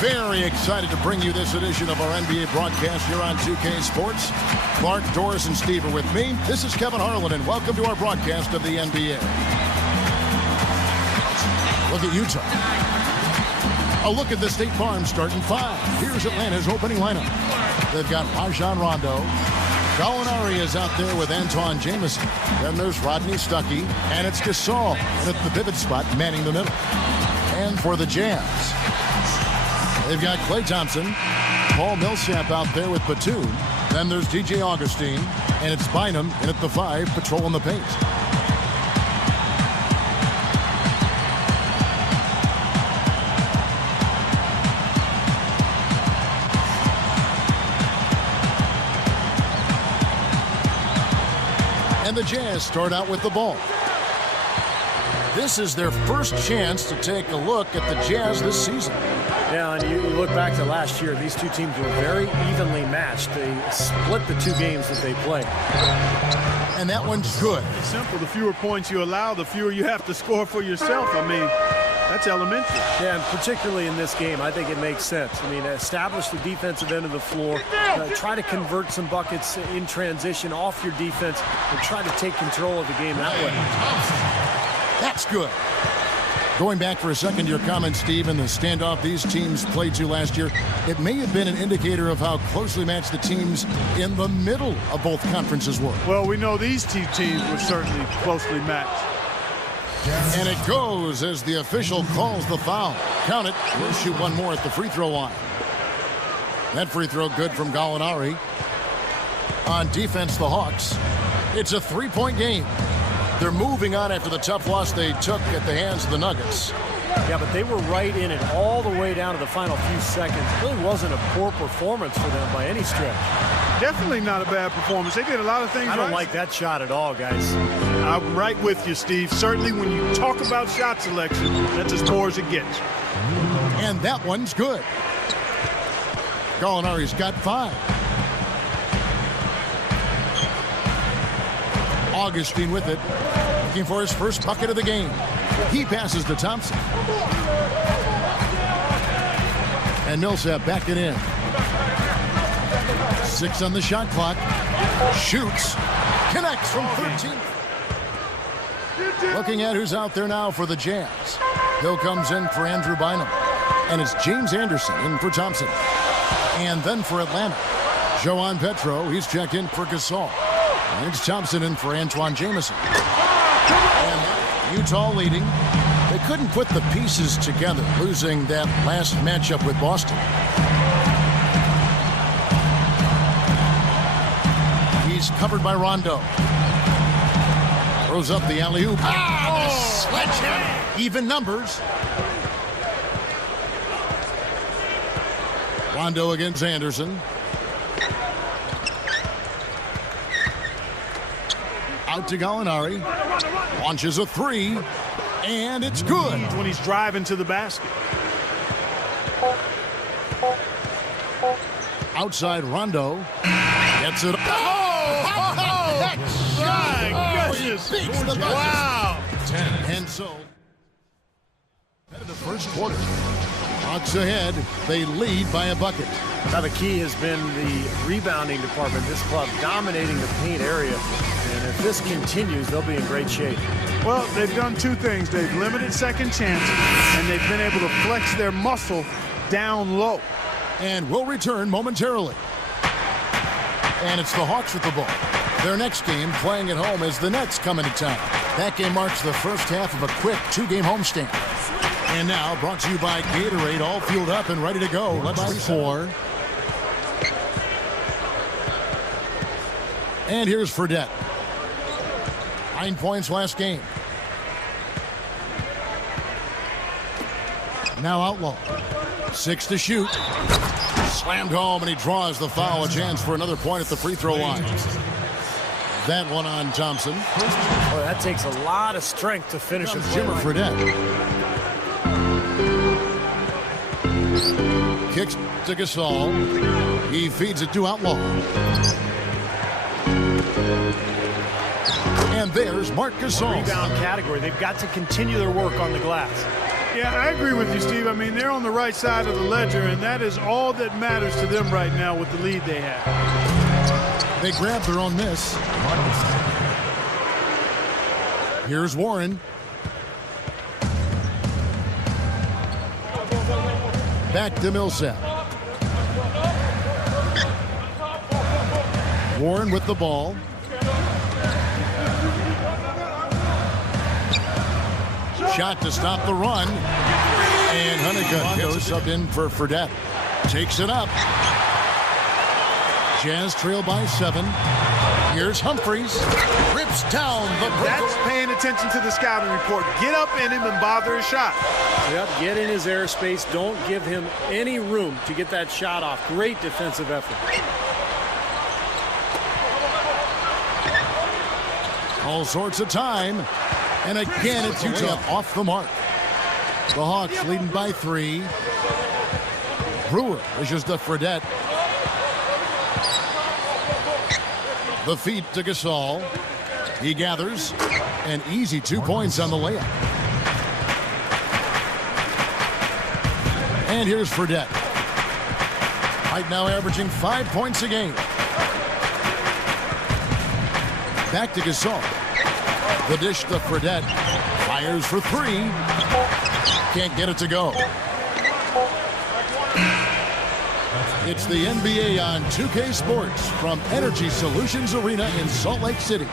Very excited to bring you this edition of our NBA broadcast here on 2K Sports. Clark, Doris, and Steve are with me. This is Kevin Harlan, and welcome to our broadcast of the NBA. Look at Utah. A look at the State Farm starting five. Here's Atlanta's opening lineup. They've got Rajon Rondo. Gallinari is out there with Antawn Jamison. Then there's Rodney Stuckey, and it's Gasol at the pivot spot, manning the middle. And for the Jazz, they've got Klay Thompson, Paul Millsap out there with Batum. Then there's DJ Augustine, and it's Bynum in at the five, patrolling the paint. And the Jazz start out with the ball. This is their first chance to take a look at the Jazz this season. Yeah, and you look back to last year, these two teams were very evenly matched. They split the two games that they played. And that one's good. It's simple. The fewer points you allow, the fewer you have to score for yourself. I mean, that's elementary. Yeah, and particularly in this game, I think it makes sense. I mean, establish the defensive end of the floor, try to convert some buckets in transition off your defense, and try to take control of the game that way. That's good. Going back for a second to your comment, Steve, and the standoff these teams played to last year, it may have been an indicator of how closely matched the teams in the middle of both conferences were. Well, we know these two teams were certainly closely matched. And it goes as the official calls the foul. Count it. We'll shoot one more at the free throw line. That free throw good from Gallinari. On defense, the Hawks. It's a three-point game. They're moving on after the tough loss they took at the hands of the Nuggets. Yeah, but they were right in it all the way down to the final few seconds. It really wasn't a poor performance for them by any stretch. Definitely not a bad performance. They did a lot of things right. I don't like that shot at all, guys. I'm right with you, Steve. Certainly when you talk about shot selection, that's as poor as it gets. And that one's good. Gallinari's got five. Augustine with it, looking for his first bucket of the game. He passes to Thompson. And Millsap back it in. 6 on the shot clock. Shoots. Connects from 13. Looking at who's out there now for the Jazz. Hill comes in for Andrew Bynum. And it's James Anderson in for Thompson. And then for Atlanta, Joan Petro, he's checked in for Gasol. And it's Thompson in for Antawn Jamison. And Utah leading. They couldn't put the pieces together, losing that last matchup with Boston. He's covered by Rondo. Throws up the alley-oop. The sledgehammer. Even numbers. Rondo against Anderson. Out to Gallinari. Launches a three. And it's good. When he's driving to the basket. Outside Rondo. Gets it. My goodness. Wow. And so, at the first quarter, Hawks ahead. They lead by a bucket. Now the key has been the rebounding department. This club dominating the paint area. And if this continues, they'll be in great shape. Well, they've done two things. They've limited second chances, and they've been able to flex their muscle down low. And we'll return momentarily. And it's the Hawks with the ball. Their next game, playing at home, as the Nets come into town. That game marks the first half of a quick two-game homestand. And now, brought to you by Gatorade, all fueled up and ready to go. Let's by 4. And here's Fredette. 9 points last game. Now Outlaw. 6 to shoot. Slammed home, and he draws the foul. A chance for another point at the free throw line. That one on Thompson. Boy, that takes a lot of strength to finish a Jimmer Fredette. Kicks to Gasol. He feeds it to Outlaw. And there's Marc Gasol. Rebound category. They've got to continue their work on the glass. Yeah, I agree with you, Steve. I mean, they're on the right side of the ledger, and that is all that matters to them right now with the lead they have. They grab their own miss. Here's Warren. Back to Millsap. Warren with the ball. Shot to stop the run. And Honeycutt subbed in for Fredette. Takes it up. Jazz trail by 7. Here's Humphries. Rips down the break. That's paying attention to the scouting report. Get up in him and bother his shot. Yep, get in his airspace. Don't give him any room to get that shot off. Great defensive effort. All sorts of time. And again, it's Utah off the mark. The Hawks leading by 3. Brewer pushes to Fredette. The feet to Gasol. He gathers. An easy 2 points on the layup. And here's Fredette. Right now averaging 5 points a game. Back to Gasol. The dish to Fredette. Fires for 3. Can't get it to go. It's the NBA on 2K Sports from Energy Solutions Arena in Salt Lake City.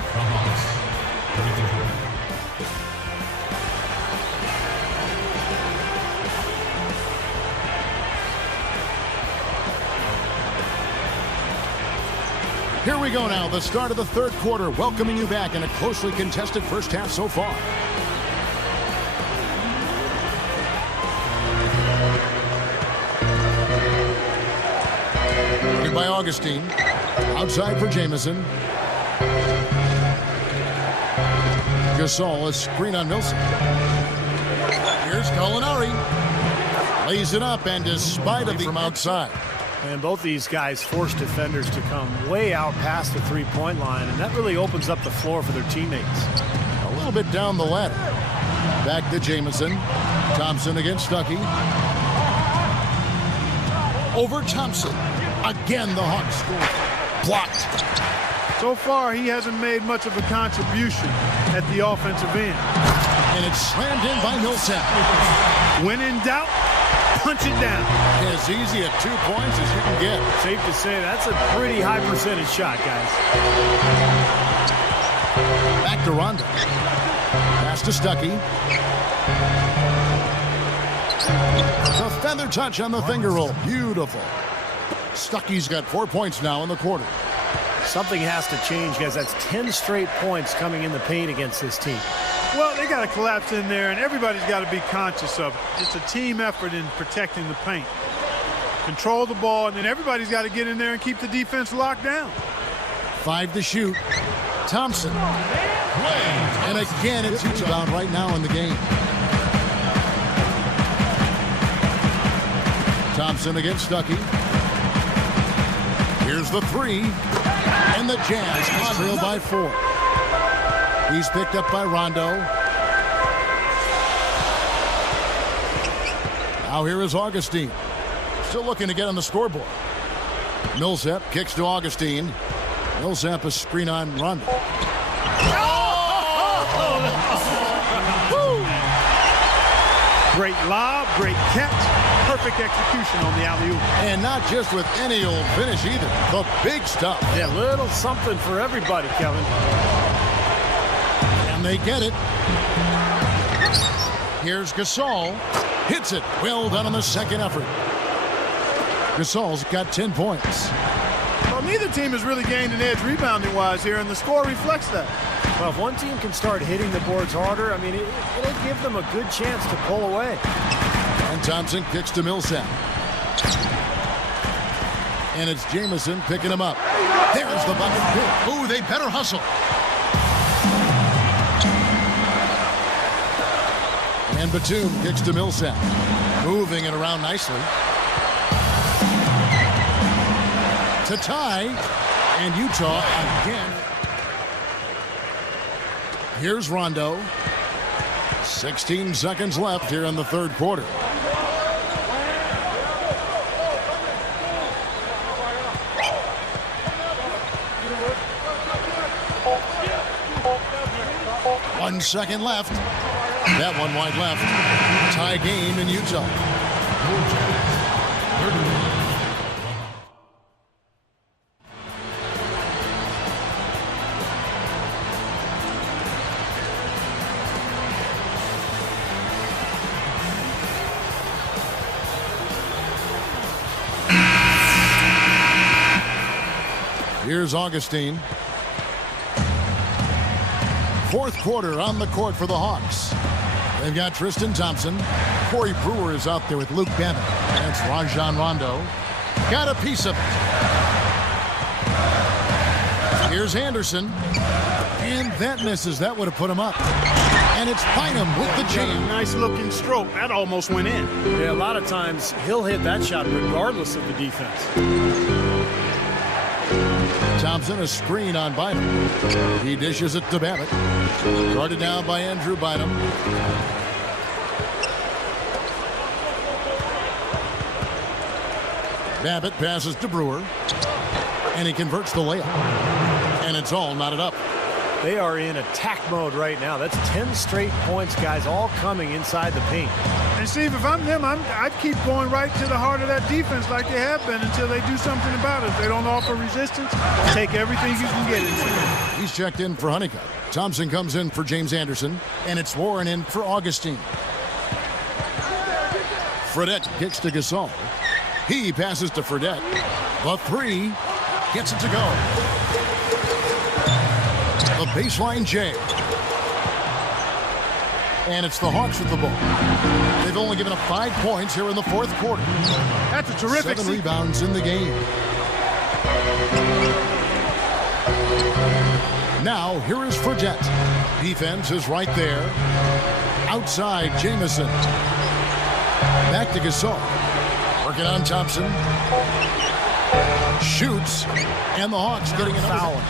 Here we go now, the start of the third quarter, welcoming you back in a closely contested first half so far. By Augustine. Outside for Jamison. Gasol, a screen on Millsap. Here's Gallinari. Lays it up, and despite of from outside. And both these guys force defenders to come way out past the three-point line, and that really opens up the floor for their teammates. A little bit down the ladder. Back to Jamison. Thompson against Stuckey. Over Thompson. Again, the Hawks score. Blocked. So far, he hasn't made much of a contribution at the offensive end. And it's slammed in by Millsap. When in doubt, punch it down. As easy at 2 points as you can get. Safe to say that's a pretty high percentage shot, guys. Back to Rondo. Pass to Stuckey. The feather touch on the finger roll. Beautiful. Stuckey's got 4 points now in the quarter. Something has to change, guys. That's 10 straight points coming in the paint against this team. Well, they got to collapse in there, and everybody's got to be conscious of it. It's a team effort in protecting the paint. Control the ball, and then everybody's got to get in there and keep the defense locked down. 5 to shoot. Thompson. And again, it's Utah right now in the game. Thompson against Stuckey. Here's the 3. And the Jazz is trailed by 4. He's picked up by Rondo. Now here is Augustine. Still looking to get on the scoreboard. Millsap kicks to Augustine. Millsap a screen on Rondo. Great lob, great catch. Perfect execution on the alley-oop. And not just with any old finish either. The big stuff. Yeah, little something for everybody, Kevin. And they get it. Here's Gasol. Hits it. Well done on the second effort. Gasol's got 10 points. Well, neither team has really gained an edge rebounding-wise here, and the score reflects that. Well, if one team can start hitting the boards harder, I mean, it'll give them a good chance to pull away. And Thompson kicks to Millsap. And it's Jamison picking him up. There's the bucket. Ooh, they better hustle. And Batum kicks to Millsap. Moving it around nicely. To tie. And Utah again. Here's Rondo. 16 seconds left here in the third quarter. One second left. That one wide left. Tie game in Utah. Here's Augustine. Fourth quarter on the court for the Hawks. They've got Tristan Thompson. Corey Brewer is out there with Luke Babbitt. That's Rajon Rondo. Got a piece of it. Here's Anderson. And that misses. That would have put him up. And it's Bynum with the jam. Nice looking stroke. That almost went in. Yeah, a lot of times he'll hit that shot regardless of the defense. Thompson, a screen on Bynum. He dishes it to Babbitt. Guarded down by Andrew Bynum. Babbitt passes to Brewer. And he converts the layup. And it's all knotted up. They are in attack mode right now. That's 10 straight points, guys, all coming inside the paint. And Steve, if I'm them, I'd keep going right to the heart of that defense like they have been until they do something about it. If they don't offer resistance, take everything you can get in. He's checked in for Honeycutt. Thompson comes in for James Anderson, and it's Warren in for Augustine. Fredette kicks to Gasol. He passes to Fredette. The three gets it to go. The baseline J. And it's the Hawks with the ball. They've only given up 5 points here in the fourth quarter. That's a terrific 7 rebounds in the game. Now, here is Fredette. Defense is right there. Outside, Jamison. Back to Gasol. Working on Thompson. Shoots. And the Hawks getting an foul.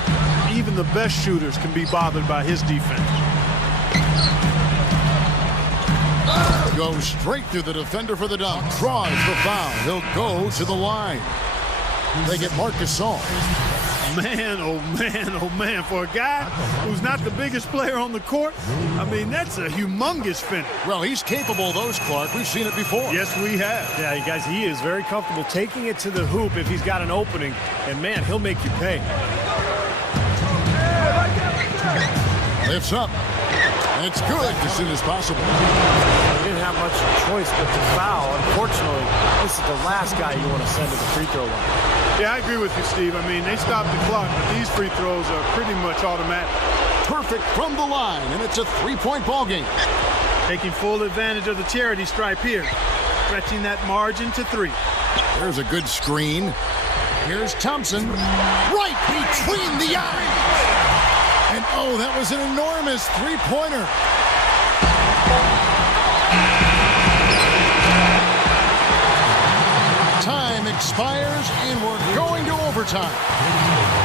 Even the best shooters can be bothered by his defense. Goes straight through the defender for the dunk. Draws the foul. He'll go to the line. They get Marc Gasol. Man, oh man, oh man. For a guy who's not the biggest player on the court, I mean, that's a humongous finish. Well, he's capable of those, Clark. We've seen it before. Yes, we have. Yeah, you guys, he is very comfortable taking it to the hoop if he's got an opening. And, man, he'll make you pay. Lifts up. It's good as soon as possible. He didn't have much choice but to foul. Unfortunately, this is the last guy you want to send to the free throw line. Yeah, I agree with you, Steve. I mean, they stopped the clock, but these free throws are pretty much automatic. Perfect from the line, and it's a three-point ball game. Taking full advantage of the charity stripe here. Stretching that margin to 3. There's a good screen. Here's Thompson. Right between the eyes. And, oh, that was an enormous three-pointer. Time expires, and we're going to overtime.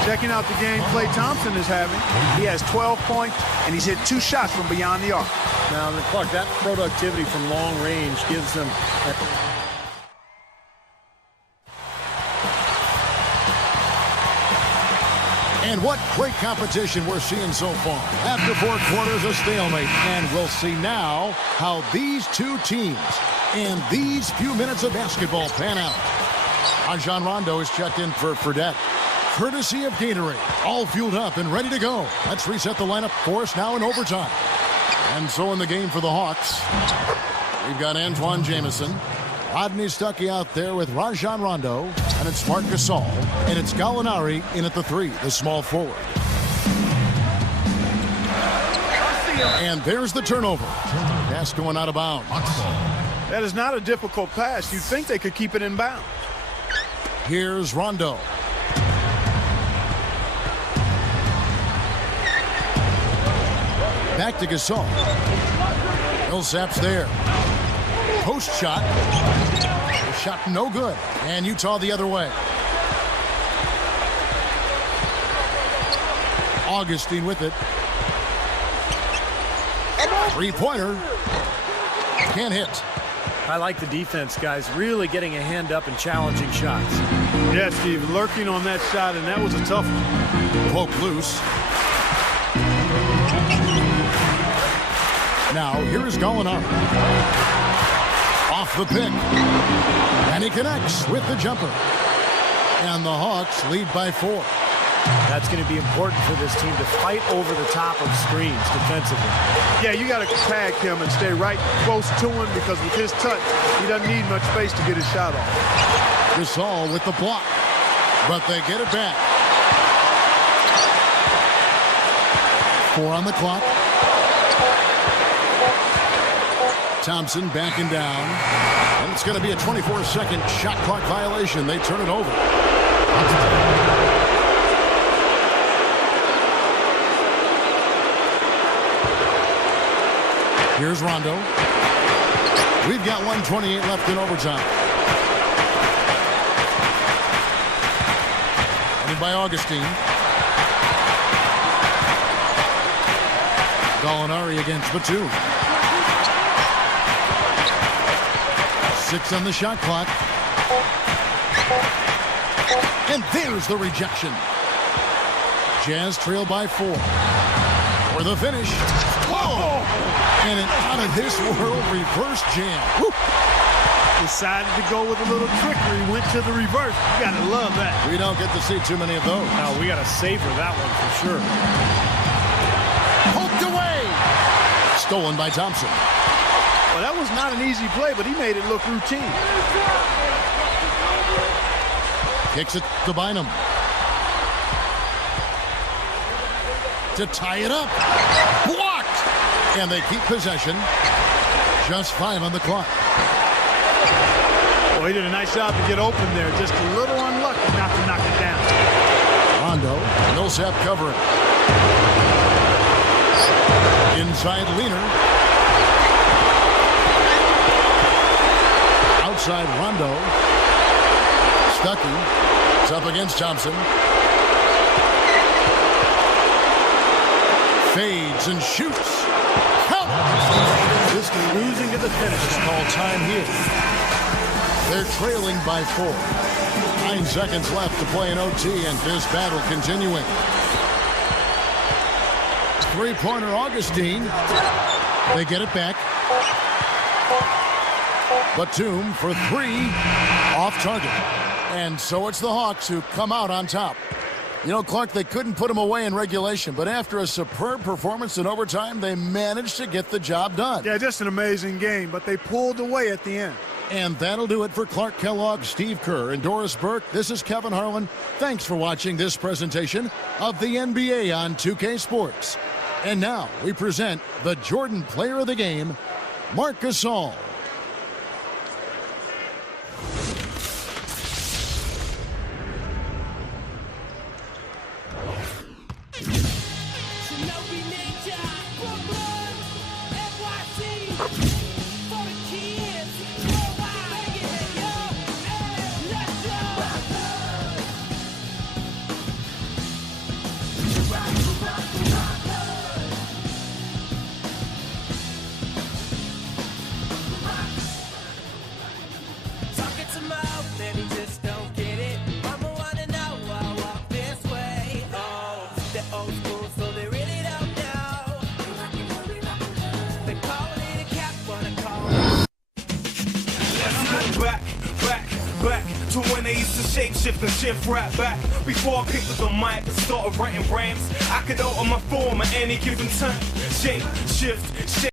Checking out the game Klay Thompson is having. He has 12 points, and he's hit 2 shots from beyond the arc. Now, Clark, that productivity from long range gives them... And what great competition we're seeing so far. After 4 quarters, a stalemate. And we'll see now how these two teams and these few minutes of basketball pan out. Rajon Rondo is checked in for Fredette. Courtesy of Gatorade. All fueled up and ready to go. Let's reset the lineup for us now in overtime. And so in the game for the Hawks, we've got Antoine Jamison. Rodney Stuckey out there with Rajon Rondo, and it's Marc Gasol, and it's Gallinari in at the 3, the small forward. And there's the turnover. Pass going out of bounds. That is not a difficult pass. You'd think they could keep it in bounds. Here's Rondo. Back to Gasol. Millsap's there. Post shot. The shot no good. And Utah the other way. Augustine with it. Three-pointer. Can't hit. I like the defense, guys, really getting a hand up and challenging shots. Yeah, Steve, lurking on that shot, and that was a tough one. Poke loose. Now, here's Gallinari. Off the pick. And he connects with the jumper. And the Hawks lead by 4. That's going to be important for this team to fight over the top of screens defensively. Yeah, you got to tag him and stay right close to him because with his touch, he doesn't need much space to get his shot off. Gasol with the block, but they get it back. 4 on the clock. Thompson backing down. And it's going to be a 24-second shot clock violation. They turn it over. Here's Rondo. We've got 1:28 left in overtime. Headed by Augustine. Gallinari against Batum. 6 on the shot clock. And there's the rejection. Jazz trail by 4. For the finish. Whoa! And an out-of-this-world reverse jam. Woo! Decided to go with a little trickery. Went to the reverse. You got to love that. We don't get to see too many of those. Now, we got to savor that one for sure. Poked away. Stolen by Thompson. Well, that was not an easy play, but he made it look routine. Kicks it to Bynum. To tie it up. Blocked. And they keep possession. Just 5 on the clock. Well, he did a nice job to get open there. Just a little unlucky not to knock it down. Rondo. Millsap covering. Inside Leaner. Outside Rondo. Stuckey. It's up against Thompson. Fades and shoots. Help! This cruising to the finish. It's called time here. They're trailing by 4. 9 seconds left to play in OT, and this battle continuing. Three-pointer Augustine. They get it back. Batum for 3. Off target. And so it's the Hawks who come out on top. You know, Clark, they couldn't put him away in regulation, but after a superb performance in overtime, they managed to get the job done. Yeah, just an amazing game, but they pulled away at the end. And that'll do it for Clark Kellogg, Steve Kerr, and Doris Burke. This is Kevin Harlan. Thanks for watching this presentation of the NBA on 2K Sports. And now we present the Jordan Player of the Game, Marc Gasol. To when they used to shape shift and shift right back. Before I picked up the mic and started writing rhymes, I could alter my form at any given time. Shape, shift, shape.